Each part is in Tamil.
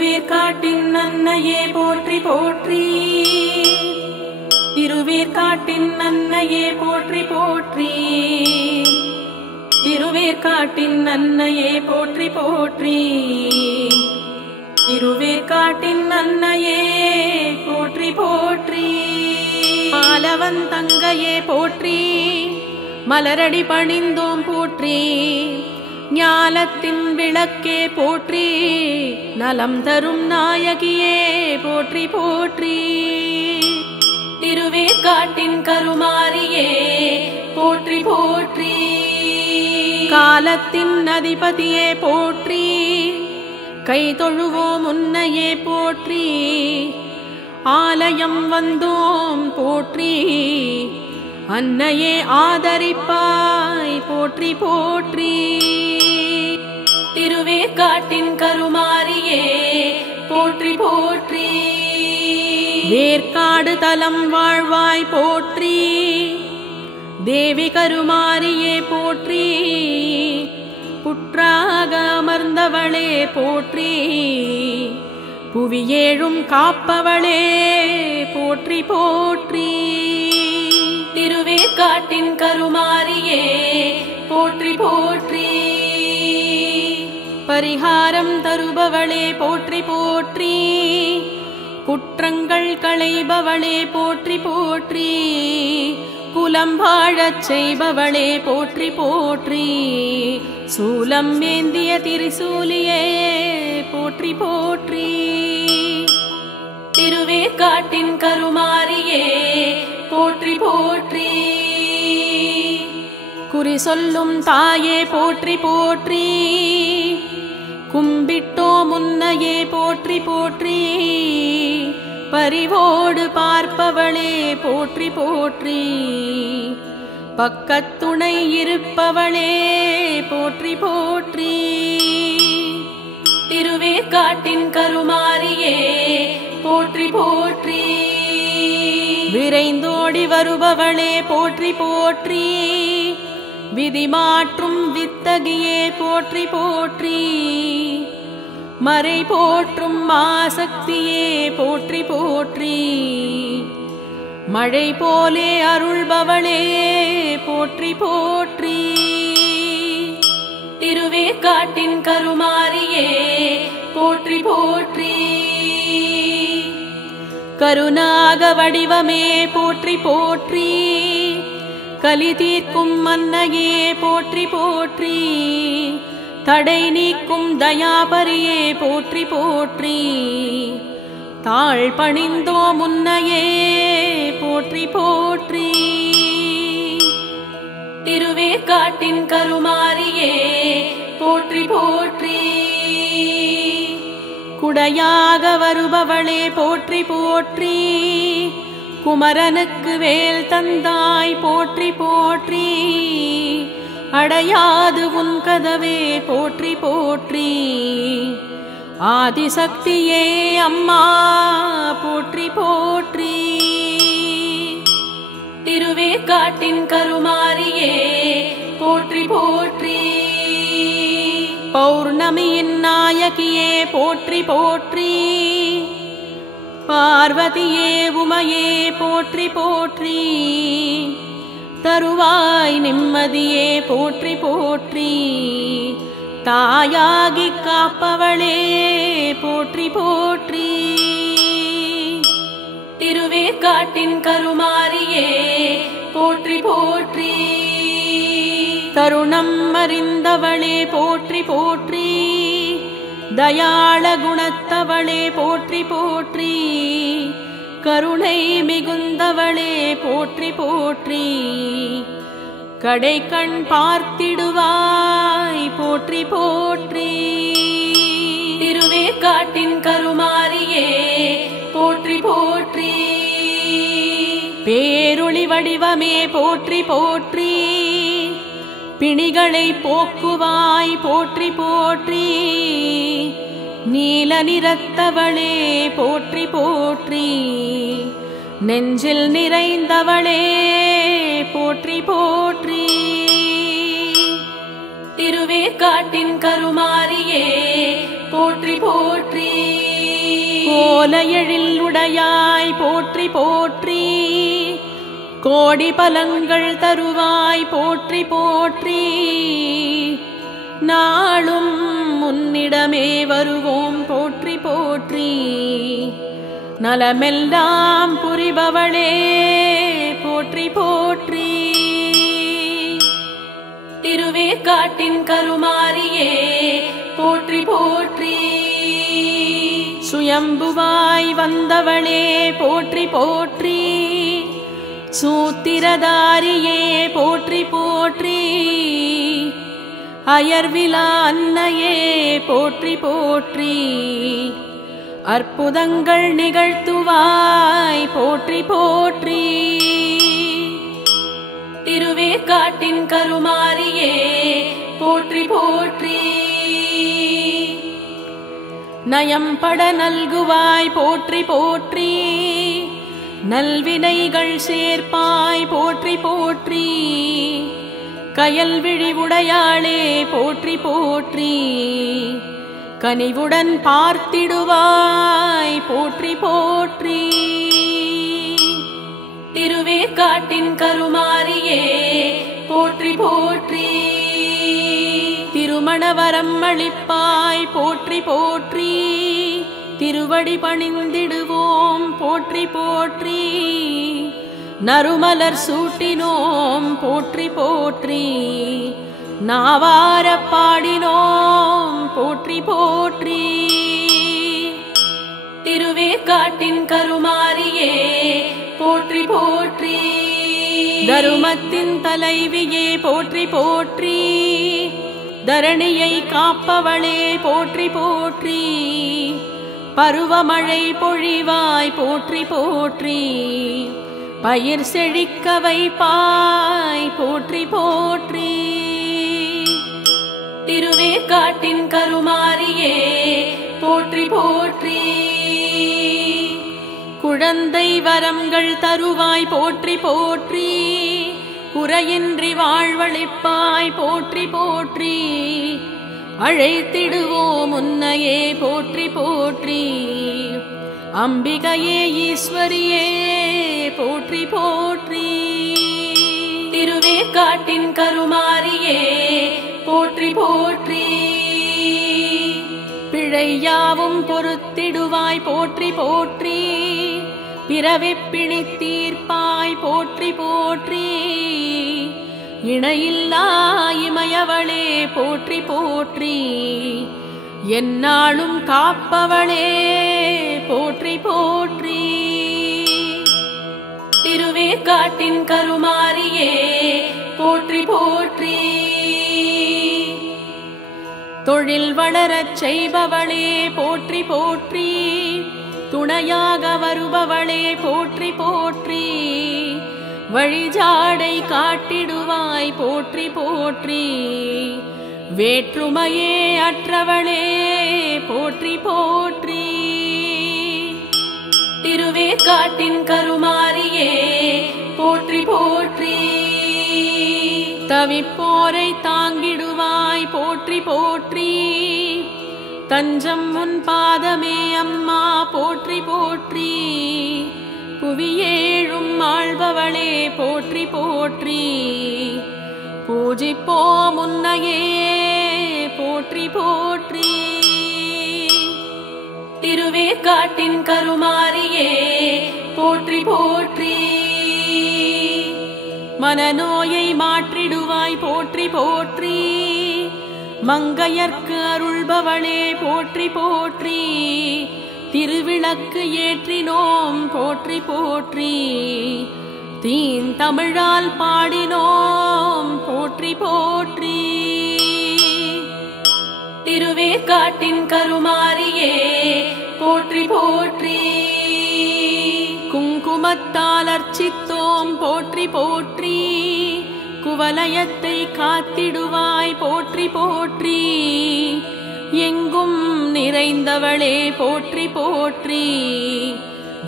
திருவேற்காட்டின் அன்னையே போற்றி போற்றி. திருவேற்காட்டின் அன்னையே போற்றி போற்றி. திருவேற்காட்டின் அன்னையே போற்றி போற்றி. திருவேற்காட்டின் அன்னையே போற்றி போற்றி. மாலவன் தங்கையே போற்றி. மலரடி பணிந்தோம் போற்றி. ஞானத்தின் விளக்கே போற்றி. நலம் தரும் நாயகியே போற்றி போற்றி. திருவேற்காட்டின் கருமாரியே போற்றி போற்றி. காலத்தின் அதிபதியே போற்றி. கை தொழுவோம் உன்னையே போற்றி. ஆலயம் வந்தோம் போற்றி. அன்னையே ஆதரிப்பாய் போற்றி போற்றி. திருவேற்காட்டின் கருமாரியே போற்றி போற்றி. வேற்காடு தலம் வாழ்வாய் போற்றி. தேவி கருமாரியே போற்றி. புற்றாக அமர்ந்தவளே போற்றி. புவியேழும் காப்பவளே போற்றி போற்றி. திருவேற்காட்டின் கருமாரியே போற்றி போற்றி. பரிகாரம் தருபவளே போற்றி போற்றி. குற்றங்கள் களைபவளே போற்றி போற்றி. குலம் வாழச் செய்பவளே போற்றி போற்றி. சூலம் ஏந்திய திரிசூலியே போற்றி போற்றி. திருவேற்காட்டின் கருமாரியே போற்றி போற்றி. குறி சொல்லும் தாயே போற்றி போற்றி. கும்பிட்டோம் உன்னையே போற்றி போற்றி. பரிவோடு பார்ப்பவளே போற்றி போற்றி. பக்கத்துணை இருப்பவளே போற்றி போற்றி. திருவேற்காட்டின் கருமாரியே போற்றி போற்றி. விரைந்தோடி வருபவளே போற்றி போற்றி. விதி மாற்றும் வித்தகியே போற்றி போற்றி. மறை போற்றும் மாசக்தியே போற்றி போற்றி. மழை போலே அருள்பவளே போற்றி போற்றி. திருவேற்காட்டின் கருமாரியே போற்றி போற்றி. கருணாக வடிவமே போற்றி போற்றி. கலி தீர்க்கும் அன்னையே போற்றி போற்றி. தடை நீக்கும் தயாபரியே போற்றி போற்றி. தாழ் பணிந்தோம் உன்னையே போற்றி போற்றி. திருவேற்காட்டின் கருமாரியே போற்றி போற்றி. குடையாக வருபவளே போற்றி போற்றி. குமரனுக்கு வேல் தந்தாய் போற்றி போற்றி. அடையாது உன் கதவே போற்றி போற்றி. ஆதிசக்தியே அம்மா போற்றி போற்றி. திருவேற்காட்டின் கருமாரியே போற்றி போற்றி. பௌர்ணமியின் நாயகியே போற்றி போற்றி. பார்வதியே உமையே போற்றி போற்றி. தருவாய் நிம்மதியே போற்றி போற்றி. தாயாகி காப்பவளே போற்றி போற்றி. திருவேற்காட்டின் கருமாரியே போற்றி போற்றி. தருணம் அறிந்தவளே போற்றி போற்றி. தயாள குணத்தவளே போற்றி போற்றி. கருணை மிகுந்தவளே போற்றி போற்றி. கடை கண் பார்த்திடுவாய் போற்றி போற்றி. திருவேற்காட்டின் கருமாரியே போற்றி போற்றி. பேரொளி வடிவமே போற்றி போற்றி. பிணிகளை போக்குவாய் போற்றி போற்றி. நீல நிறத்தவளே போற்றி போற்றி. நெஞ்சில் நிறைந்தவளே போற்றி போற்றி. திருவேற்காட்டின் கருமாரியே போற்றி போற்றி. கோலையெழில் உடையாய் போற்றி போற்றி கோடி பலன்கள் தருவாய் போற்றி போற்றி நாளும் முன்னிடமே வருவோம் போற்றி போற்றி நலமெல்லாம் புரிபவளே போற்றி போற்றி திருவேற்காட்டின் கருமாரியே போற்றி போற்றி சுயம்புவாய் வந்தவளே போற்றி போற்றி சூத்திரதாரியே போற்றி போற்றி அயர்விலா அன்னையே போற்றி போற்றி அற்புதங்கள் நிகழ்த்துவாய் போற்றி போற்றி திருவேற்காட்டின் கருமாரியே போற்றி போற்றி நயம்பட நல்குவாய் போற்றி போற்றி நல்வினைகள் சேர்ப்பாய் போற்றி போற்றி கயல்விழி உடையாளே போற்றி போற்றி கனிவுடன் பார்த்திடுவாய் போற்றி போற்றி திருவேற்காட்டின் கருமாரியே போற்றி போற்றி திருமணவரம் அளிப்பாய் போற்றி போற்றி திருவடி பணிந்திடுவோம் போற்றி போற்றி நறுமலர் சூட்டினோம் போற்றி போற்றி நாவார பாடினோம் போற்றி போற்றி திருவேற்காட்டின் கருமாரியே போற்றி போற்றி தருமத்தின் தலைவியே போற்றி போற்றி தரணியை காப்பவளே போற்றி போற்றி பருவமழை பொழிவாய் போற்றி போற்றி பயிர் செழிக்க வைப்பாய் போற்றி போற்றி திருவேற்காட்டின் கருமாரியே போற்றி போற்றி குழந்தை வரங்கள் தருவாய் போற்றி போற்றி குறையின்றி வாழ்வளிப்பாய் போற்றி போற்றி அழைத்திடுவோம் உன்னையே போற்றி போற்றி அம்பிகையே ஈஸ்வரியே போற்றி போற்றி திருவேற்காட்டின் கருமாரியே போற்றி போற்றி பிழையாவும் பொறுத்திடுவாய் போற்றி போற்றி பிறவிப் பிணி தீர்ப்பாய் போற்றி போற்றி இணையில்லா இமயவளே போற்றி போற்றி எந்நாளும் காப்பவளே போற்றி போற்றி திருவேற்காட்டின் கருமாரியே போற்றி போற்றி தொழில் வளரச் செய்பவளே போற்றி போற்றி துணையாக வருபவளே போற்றி போற்றி வழிஜாடை காட்டிடுவாய் போற்றி போற்றி வேற்றுமையே அற்றவளே போற்றி போற்றி திருவேற்காட்டின் கருமாரியே போற்றி போற்றி தவிப்போரை தாங்கிடுவாய் போற்றி போற்றி தஞ்சம் உன் பாதமே அம்மா போற்றி போற்றி புவியேழும் ஆள்பவளே போற்றி போற்றி பூஜிப்போம் உன்னையே போற்றி போற்றி திருவேற்காட்டின் கருமாரியே போற்றி போற்றி மனநோயை மாற்றிடுவாய் போற்றி போற்றி மங்கையர்க்கு அருள்பவளே போற்றி போற்றி திருவிளக்கு ஏற்றினோம் போற்றி போற்றி தீன் தமிழால் பாடினோம் போற்றி போற்றி திருவேற்காட்டின் கருமாரியே போற்றி போற்றி குங்குமத்தால் அர்ச்சித்தோம் போற்றி போற்றி குவலயத்தை காத்திடுவாய் போற்றி போற்றி எங்கும் நிறைந்தவளே போற்றி போற்றி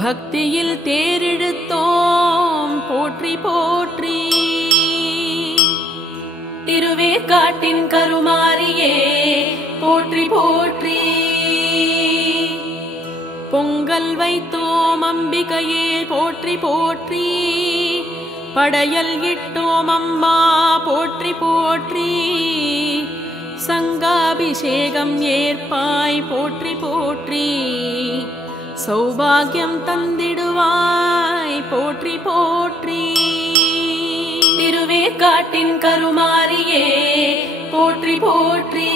பக்தியில் தேரெழுத்தோம் போற்றி போற்றி திருவேற்காட்டின் கருமாரியே போற்றி போற்றி பொங்கல் வைத்தோம் அம்பிகையே போற்றி போற்றி, படையல் இட்டோம் அம்மா போற்றி போற்றி, சங்காபிஷேகம் ஏற்பாய் போற்றி போற்றி, சௌபாகியம் தந்திடுவாய் போற்றி போற்றி. திருவேற்காட்டின் கருமாரியே போற்றி போற்றி,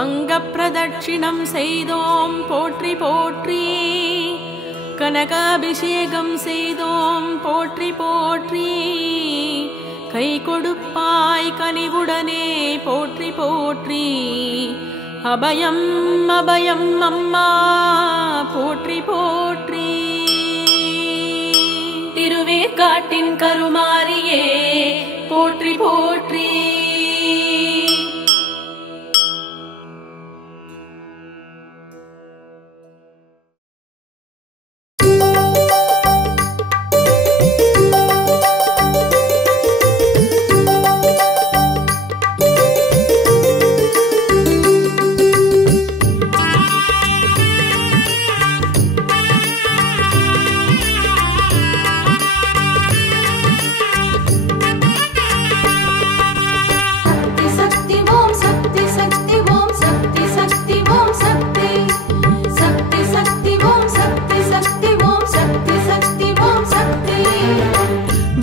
அங்க பிரதட்சிணம் செய்தோம் போற்றி போற்றி, கனகாபிஷேகம் செய்தோம் போற்றி போற்றி, கை கொடுப்பாய் கனிவுடனே போற்றி போற்றி, அபயம் அபயம் அம்மா போற்றி போற்றி. திருவேற்காட்டின் கருமாரியே போற்றி போற்றி.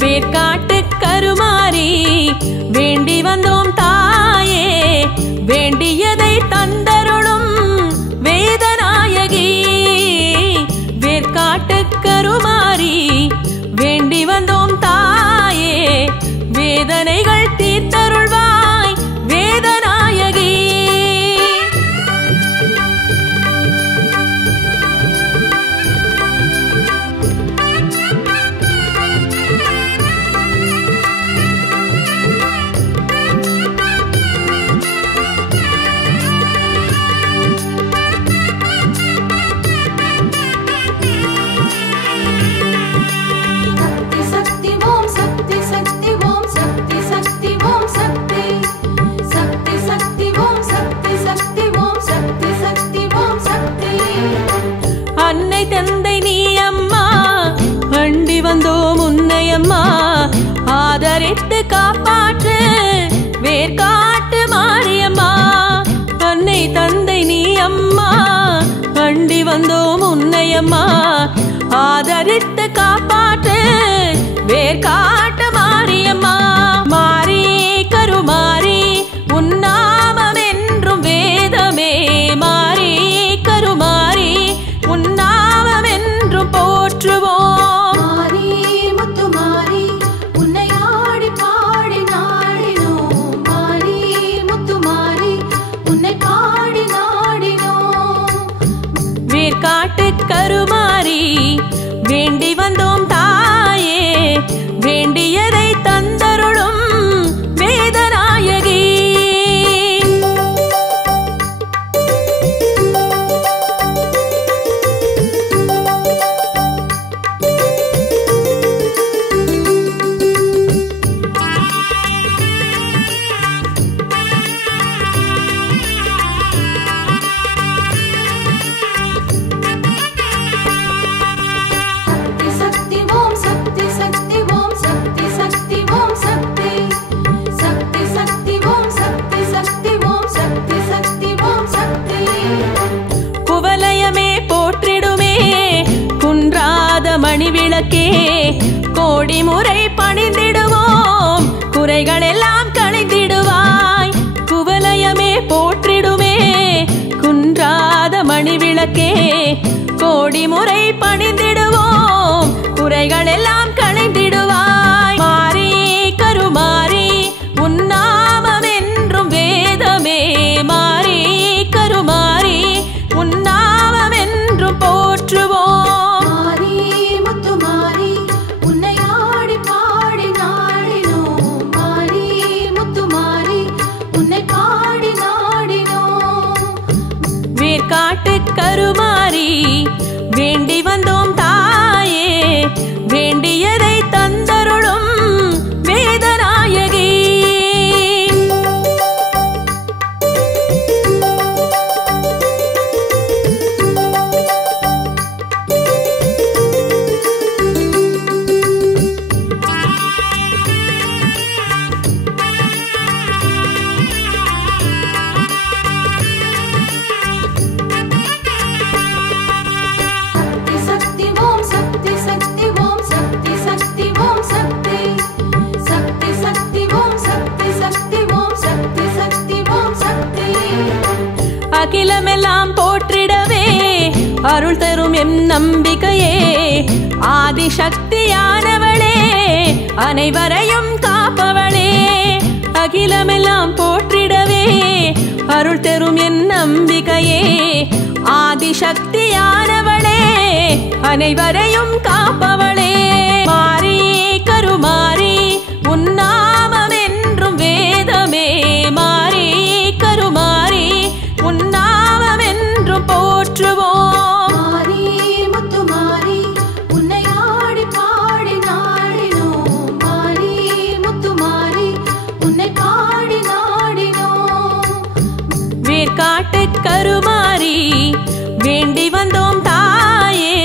வேற்காட்டு கருமாரி வேண்டி வந்தோம் தாயே, வேண்டியதை தந்தருளும் வேதநாயகி. வேற்காட்டு கருமாரி வேண்டி வந்தோம் தாயே, வேதனைகள் தீர்த்தருள்வாய் வேதநாயகி. அன்னை தந்தை நீ அம்மா, அண்டி வந்தோம் உன்னை அம்மா, ஆதரித்து காப்பாற்று வேற்காட்டு மாரியம்மா. அன்னை தந்தை நீ அம்மா, அண்டி வந்தோம் உன்னை அம்மா, ஆதரித்து காப்பாற்று வேற்காட்டு மாரியம்மா. மாரி கருமாரி உன்னாமம் என்றும் வேதமே, மாரி கருமாரி உன்னாமம் என்றும் போற்றுவோம். மாரி முத்துமாரி உன்னை ஆடி பாடி நாடினோம், மாரி முத்துமாரி உன்னை பாடி நாடினோம். வேற்காட்டு கருமாரி வேண்டி வந்தோம் தாயே, வேண்டியதை தந்தருளும் வேதநாயகி. சக்தி சக்தி ஓம் சக்தி சக்தி ஓம் சக்தி சக்தி சக்தி ஓம் சக்தி சக்தி ஓம் சக்தி சக்தி ஓம் சக்தி. குவலயமே போற்றிடுமே குன்றாத மணிவிளக்கே, கோடி முறை பணிந்திடுவோம் குறைகள் எல்லாம் களைந்திடுவாய். குவலயமே போற்றிடுமே குன்றாத மணிவிளக்கே, கோடி முறை பணிந்திடுவோம் குறைகள் எல்லாம் களைந்திடுவாய். மாரி கருமாரி உன்னாமம் என்றும் வேதமே, மாரி கருமாரி உன்னாமம் என்றும் போற்றுவோம். மாரி முத்துமாரி உன்னை ஆடி பாடி நாடினோம், மாரி முத்துமாரி உன்னை பாடி நாடினோம். வேற்காட்டு கருமாரி வேண்டி வந்தோம் அம்பிகையே ஆதிசக்தியானவளே அனைவரையும் காப்பவளே அகிலமெல்லாம் போற்றிடவே அருள் தரும் என் அம்பிகையே ஆதிசக்தியானவளே அனைவரையும் காப்பவளே மாரி கருமாரி உன்னாமம் என்றும் வேதமே மாரி கருமாரி உன்னாமம் என்றும் போற்றுவோம் மாரி முத்துமாரி உன்னை ஆடி பாடி நாடினோம் மாரி முத்துமாரி உன்னை பாடி நாடினோம் வேர்காட்டு கருமாரி வேண்டி வந்தோம் தாயே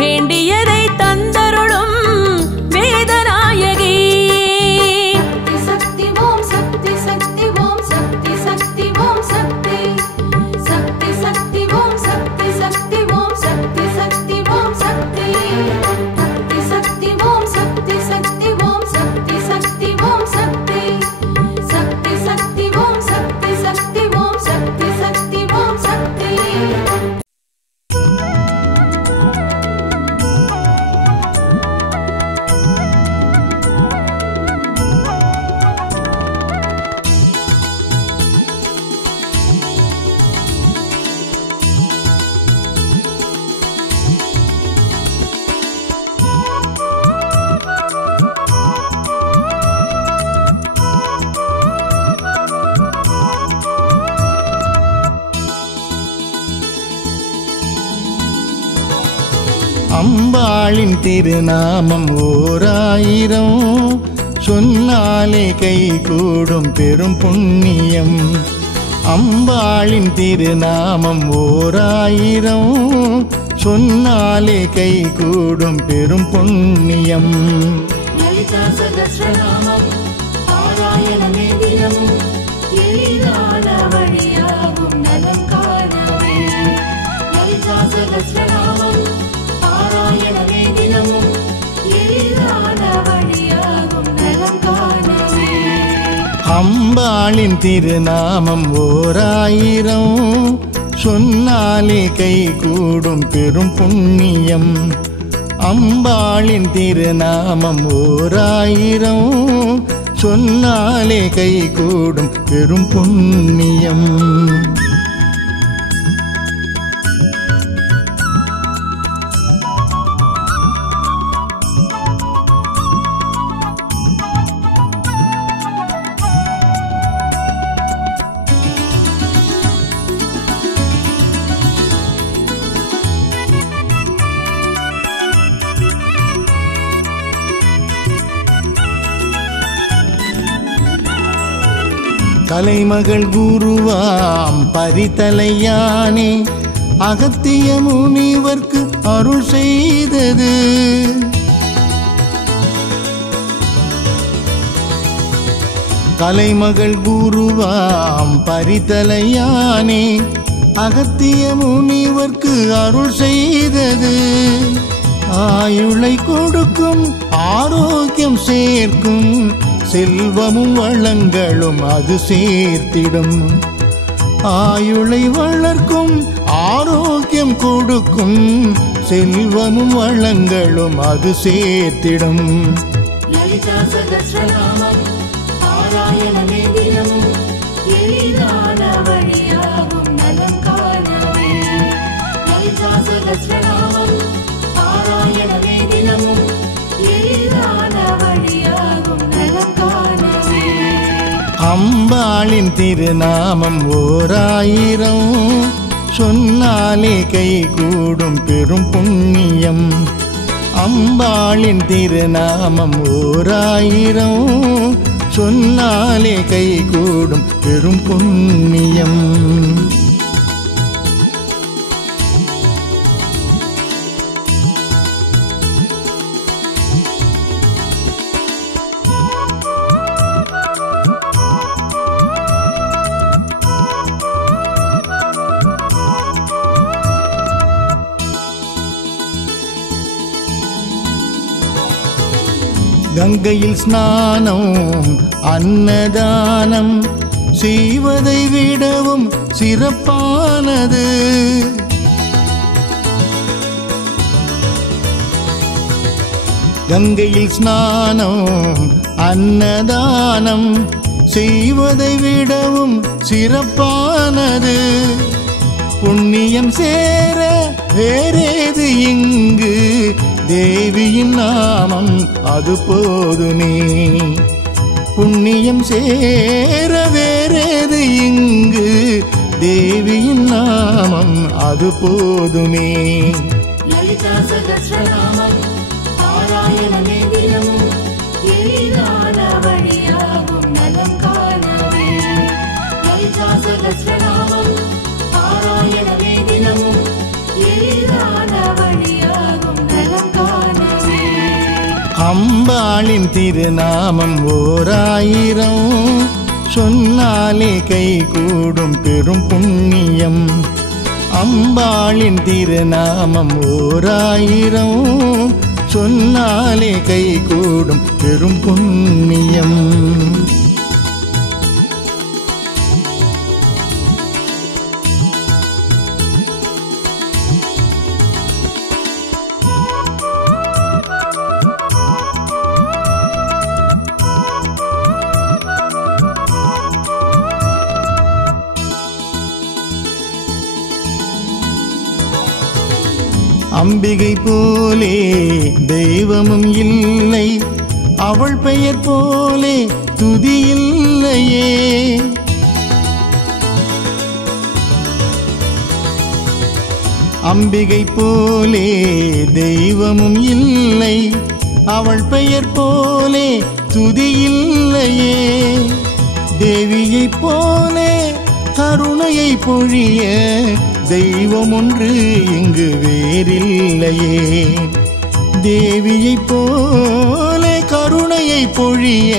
வேண்டியதை தந்தருளும் வேதநாயகி சக்தி ஓம் சக்தி சக்தி ஓம் சக்தி சக்தி ஓம் சக்தி சக்தி சக்தி ஓம் சக்தி சக்தி ஓம் சக்தி சக்தி ஓம் சக்தி சக்தி சக்தி ஓம் சக்தி சக்தி ஓம் சக்தி சக்தி ஓம் சக்தி சக்தி சக்தி ஓம் சக்தி சக்தி ஓம் சக்தி சக்தி ஓம் சக்தி அம்பாளின் திருநாமம் ஓராயிரம் சொன்னாலே கை கூடும் பெரும் புண்ணியம் அம்பாளின் திருநாமம் ஓராயிரம் சொன்னாலே கை கூடும் பெரும் புண்ணியம் லலிதா சகஸ்ரநாமம் பாராயணமே தினமும் எளிதான வழியாகும் நலம் காணவே லலிதா சகஸ்ரநாமம் பாராயணமே தினமும் எளிதான வழியாகும் நலம் காணவே அம்பாளின் திருநாமம் ஓராயிரம் சொன்னாலே கை கூடும் பெரும் புண்ணியம் அம்பாளின் திருநாமம் ஓராயிரம் சொன்னாலே கை கூடும் பெரும் புண்ணியம் கலைமகள் குருவாம் பரிதலையானே அகத்திய முனிவர்க்கு அருள் செய்தது கலைமகள் குருவாம் பரிதலையானே அகத்திய முனிவர்க்கு அருள் செய்தது ஆயுளை கொடுக்கும் ஆரோக்கியம் சேர்க்கும் செல்வமும் வளங்களும் அது சேர்த்திடும் ஆயுளை வளர்க்கும் ஆரோக்கியம் கொடுக்கும் செல்வமும் வளங்களும் அது சேர்த்திடும் லலிதா சகஸ்ரநாமம் பாராயணமே தினமும் எளிதான வழியாகும் நலம் காணவே லலிதா சகஸ்ரநாமம் பாராயணமே தினமும் எளிதான வழியாகும் நலம் காணவே அம்பாளின் திருநாமம் ஓராயிரம் சொன்னாலே கை கூடும் பெரும் புண்ணியம் அம்பாளின் திருநாமம் ஓராயிரம் சொன்னாலே கை கூடும் பெரும் புண்ணியம் கங்கையில் ஸ்நானம் அன்னதானம் செய்வதை விடவும் சிறப்பானது கங்கையில் ஸ்நானம் அன்னதானம் செய்வதை விடவும் சிறப்பானது. புண்ணியம் சேர வேறேது இங்கு, தேவியின் நாமம் அது போதுமே. புண்ணியம் சேர வேறேது இங்கு, தேவியின் நாமம் அது போதுமே. லலிதா சகஸ்ரநாமம் பாராயணமே தினமும் எளிதான வழியாகும் நலம் காணவே. லலிதா சகஸ்ரநாமம் பாராயணமே தினமும் எளிதான வழியாகும் நலம் காணவே. அம்பாளின் திருநாமம் ஓராயிரம் சொன்னாலே கை கூடும் பெரும் புண்ணியம். அம்பாளின் திருநாமம் ஓராயிரம் சொன்னாலே கை கூடும் பெரும் புண்ணியம். அம்பிகை போலே தெய்வமும் இல்லை, அவள் பெயர் போலே துதி இல்லையே. அம்பிகை போலே தெய்வமும் இல்லை, அவள் பெயர் போலே துதி இல்லையே. தேவியை போலே கருணையை பொழிய தெய்வம் ஒன்று இங்கு வேறில்லையே. தேவியை போலே கருணையை பொழிய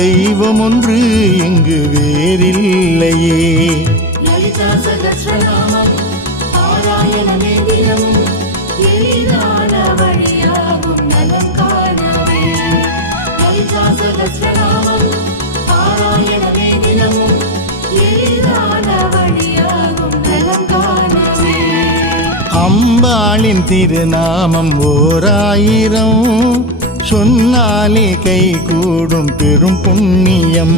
தெய்வம் ஒன்று இங்கு வேறில்லையே. லலிதா சகஸ்ரநாமம் பாராயணமே தினமும் எளிதான வழியாகும் நலம் காணவே. லலிதா சகஸ்ரநாமம் பாராயணமே தினமும் எளிதான வழியாகும் நலம் காணவே. அம்பாளின் திருநாமம் ஓராயிரம் சொன்னாலே கை கூடும் பெரும் புண்ணியம்.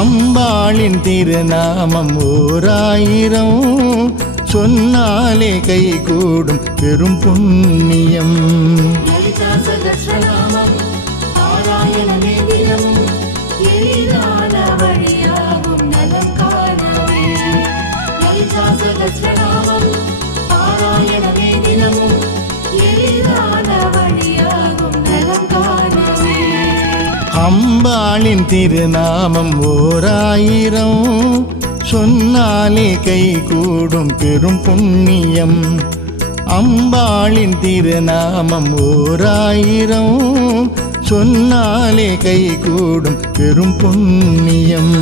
அம்பாளின் திருநாமம் ஓராயிரம் சொன்னாலே கை கூடும் பெரும் புண்ணியம். லலிதா சகஸ்ரநாமம் பாராயணமே தினமும் எளிதான வழியாகும் நலம் காணவே. லலிதா சகஸ்ரநாமம் பாராயணமே தினமும் எளிதான வழியாகும் நலம் காணவே. அம்பாளின் திருநாமம் ஓராயிரம் சொன்னாலே கை கூடும் பெரும் புண்ணியம். அம்பாளின் திருநாமம் ஓராயிரம் சொன்னாலே கை கூடும் பெரும் புண்ணியம்.